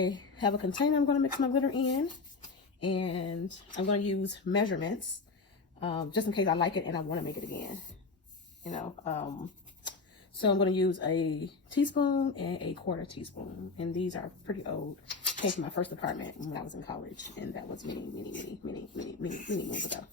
I have a container I'm going to mix my glitter in, and I'm going to use measurements just in case I like it and I want to make it again, you know. So I'm going to use a teaspoon and a quarter teaspoon, and these are pretty old. Came from my first apartment when I was in college, and that was many moons ago.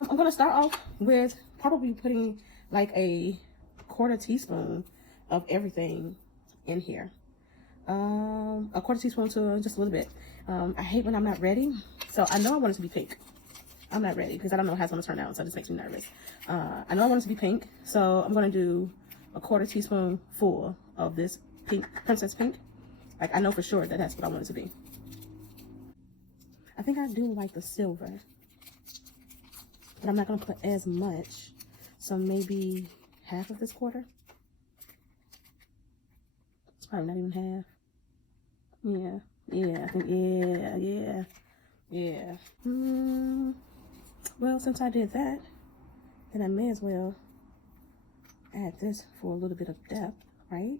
I'm going to start off with probably putting like a quarter teaspoon of everything in here. A quarter teaspoon to just a little bit. I hate when I'm not ready, so I know I want it to be pink. I'm not ready because I don't know how it's going to turn out, so it just makes me nervous. I know I want it to be pink, so I'm going to do a quarter teaspoon full of this pink, Princess Pink. Like, I know for sure that that's what I want it to be. I think I do like the silver, but I'm not going to put as much, so maybe half of this quarter. It's probably not even half. Yeah, I think, yeah. Well, since I did that, then I may as well add this for a little bit of depth, right?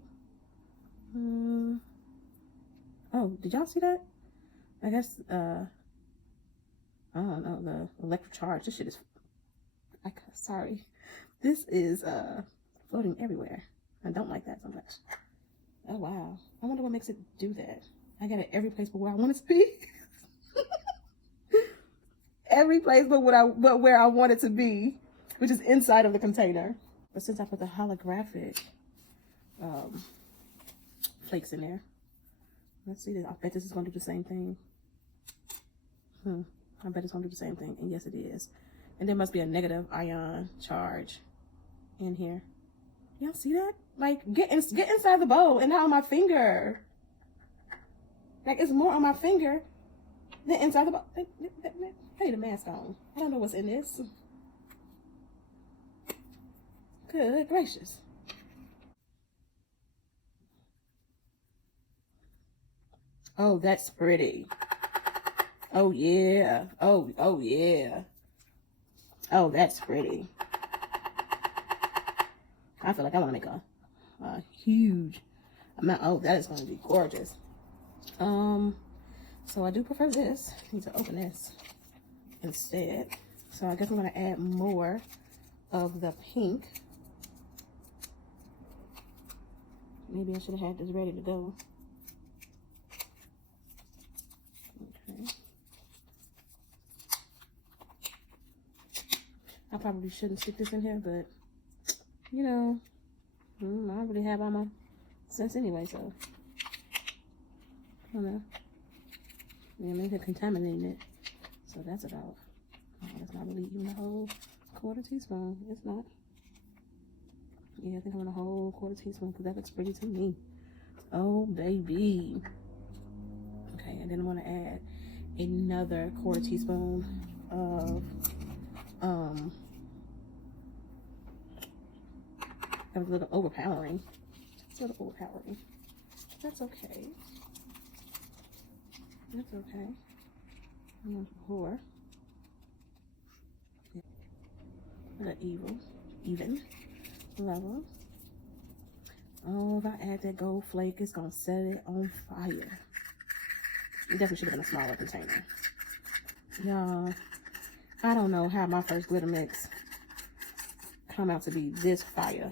Oh, did y'all see that? I guess, I don't know, the electric charge. This shit is, sorry. This is, floating everywhere. I don't like that so much. Oh, wow. I wonder what makes it do that. I got it every place but where I want it to be. Every place but where I want it to be, which is inside of the container. But since I put the holographic flakes in there, let's see this. I bet this is gonna do the same thing. I bet it's gonna do the same thing, and yes, it is. And there must be a negative ion charge in here. Y'all see that? Like, get inside the bowl and not on my finger. Like, it's more on my finger than inside the bowl. Hey, the mask on. I don't know what's in this. Good gracious. Oh, that's pretty. Oh, yeah. Oh, yeah. Oh, that's pretty. I feel like I want to make a huge amount. Oh, that is going to be gorgeous. So I do prefer this. I need to open this instead. So I guess I'm going to add more of the pink. Maybe I should have had this ready to go. Okay. I probably shouldn't stick this in here, but you know, I don't really have all my sense anyway, so I don't know. Yeah, maybe they're contaminating it. So that's about, that's not really even a whole quarter teaspoon. It's not. Yeah, I think I want a whole quarter teaspoon because that looks pretty to me. Oh, baby. Okay, and then I want to add another quarter teaspoon of, that was a little overpowering. It's a little overpowering. That's okay. That's okay. And pour. At an even level. Oh, if I add that gold flake, it's gonna set it on fire. It definitely should have been a smaller container. Y'all, I don't know how my first glitter mix come out to be this fire.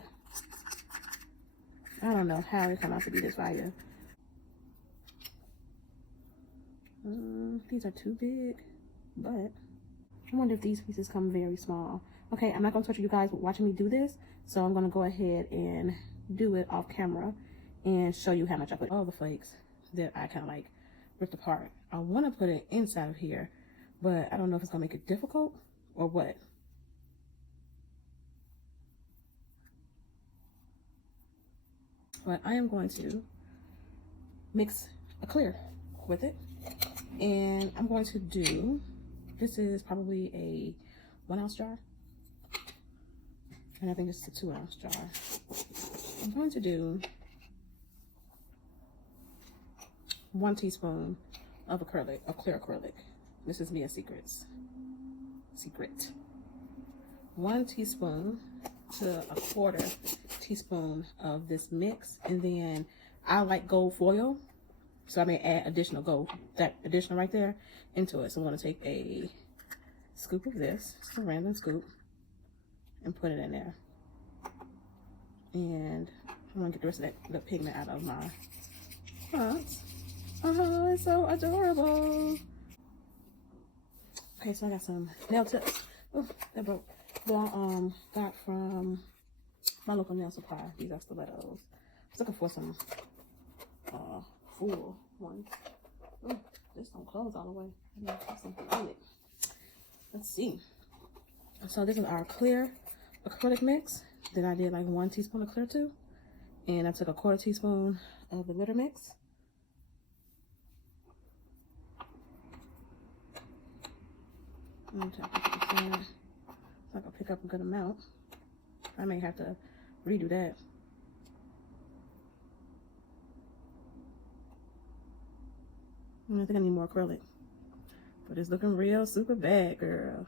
I don't know how it come out to be this fire. These are too big, but I wonder if these pieces come very small. Okay, I'm not going to torture you guys with watching me do this, so I'm going to go ahead and do it off camera and show you how much I put all the flakes that I kind of like ripped apart. I want to put it inside of here, but I don't know if it's going to make it difficult or what. But I am going to mix a clear with it, and I'm going to do, this is probably a 1 ounce jar, and I think it's a 2 ounce jar. I'm going to do 1 teaspoon of acrylic, of clear acrylic. This is Mia's secret. 1 teaspoon to a quarter teaspoon of this mix, and then I like gold foil, So I may add additional gold, that additional right there, into it. So I'm going to take a scoop of this, just a random scoop, and put it in there. And I'm going to get the rest of the pigment out of my fonts. Oh, it's so adorable. Okay, so I got some nail tips. Oh, that broke. Well, got from my local nail supply. These are stilettos. I was looking for some full ones. Oh, this don't close all the way. I need to put something in it. Let's see. So this is our clear acrylic mix. Then I did like 1 teaspoon of clear too. And I took a 1/4 teaspoon of the glitter mix. I'm trying to put this in so I can pick up a good amount. I may have to redo that. I think I need more acrylic. But it's looking real super bad, girl.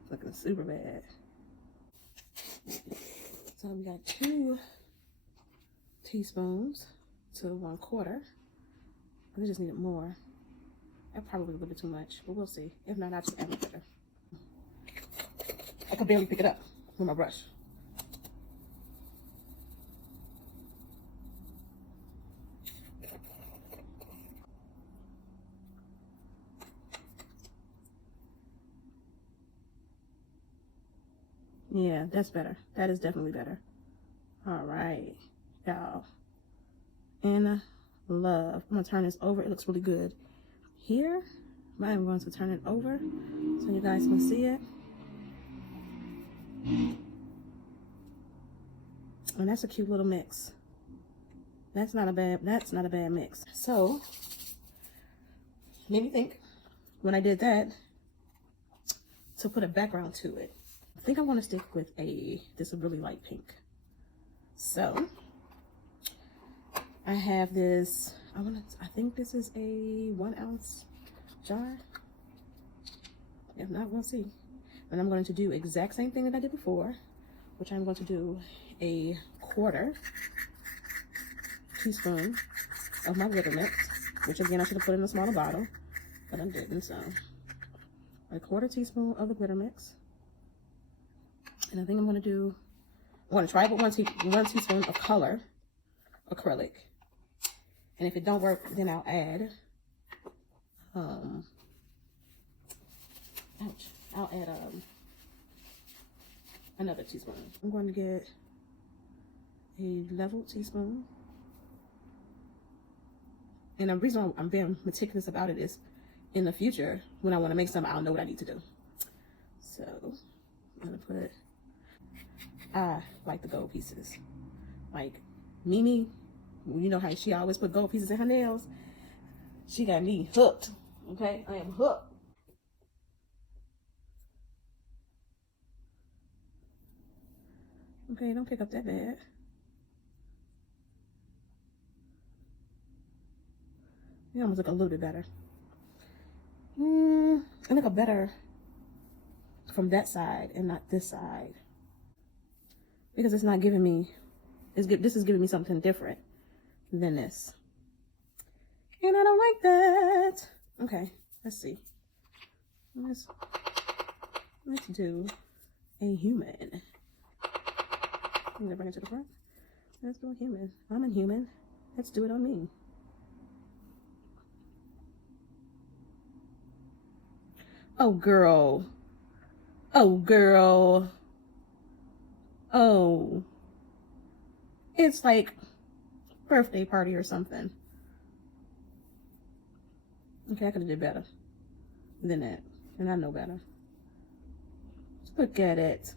It's looking super bad. So we got 2 teaspoons to 1/4. We just needed more. That probably a little bit too much, but we'll see. If not, I'll just add it. I could barely pick it up with my brush. Yeah, that's better. That is definitely better. All right, y'all. And love. I'm gonna turn this over. It looks really good here. I'm going to turn it over so you guys can see it. And that's a cute little mix. That's not a bad mix. So made me think when I did that to put a background to it. I think I want to stick with this really light pink. So I have this, I think this is a 1 ounce jar. If not, we'll see. And I'm going to do exact same thing that I did before, which I'm going to do a 1/4 teaspoon of my glitter mix, which again I should have put in a smaller bottle, but I didn't. So a 1/4 teaspoon of the glitter mix, and I think I'm going to try it with 1 teaspoon of color acrylic, and if it don't work, then I'll add another teaspoon. I'm going to get a leveled teaspoon. And the reason I'm being meticulous about it is in the future, when I want to make something, I'll know what I need to do. So I'm going to put, I like the gold pieces. Like Mimi, you know how she always put gold pieces in her nails. She got me hooked. Okay, I am hooked. Okay, don't pick up that bad. It almost look a little bit better. It look better from that side and not this side, because it's not giving me. This is giving me something different than this, and I don't like that. Okay, let's see. Let's do a human. I'm gonna bring it to the front. Let's do a human. I'm a human. Let's do it on me. Oh, girl. Oh, girl. Oh. It's like birthday party or something. Okay, I could have did better than that. And I know better. Look at it.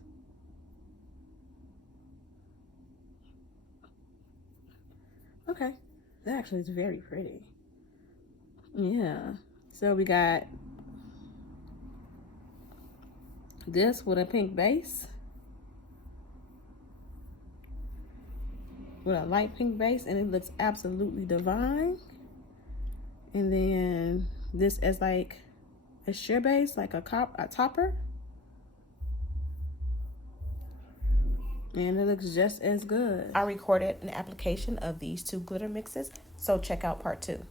Okay. That actually is very pretty. Yeah. So we got this with a pink base, with a light pink base, and it looks absolutely divine. And then this as like a sheer base, like a topper, and it looks just as good. I recorded an application of these 2 glitter mixes So check out part 2.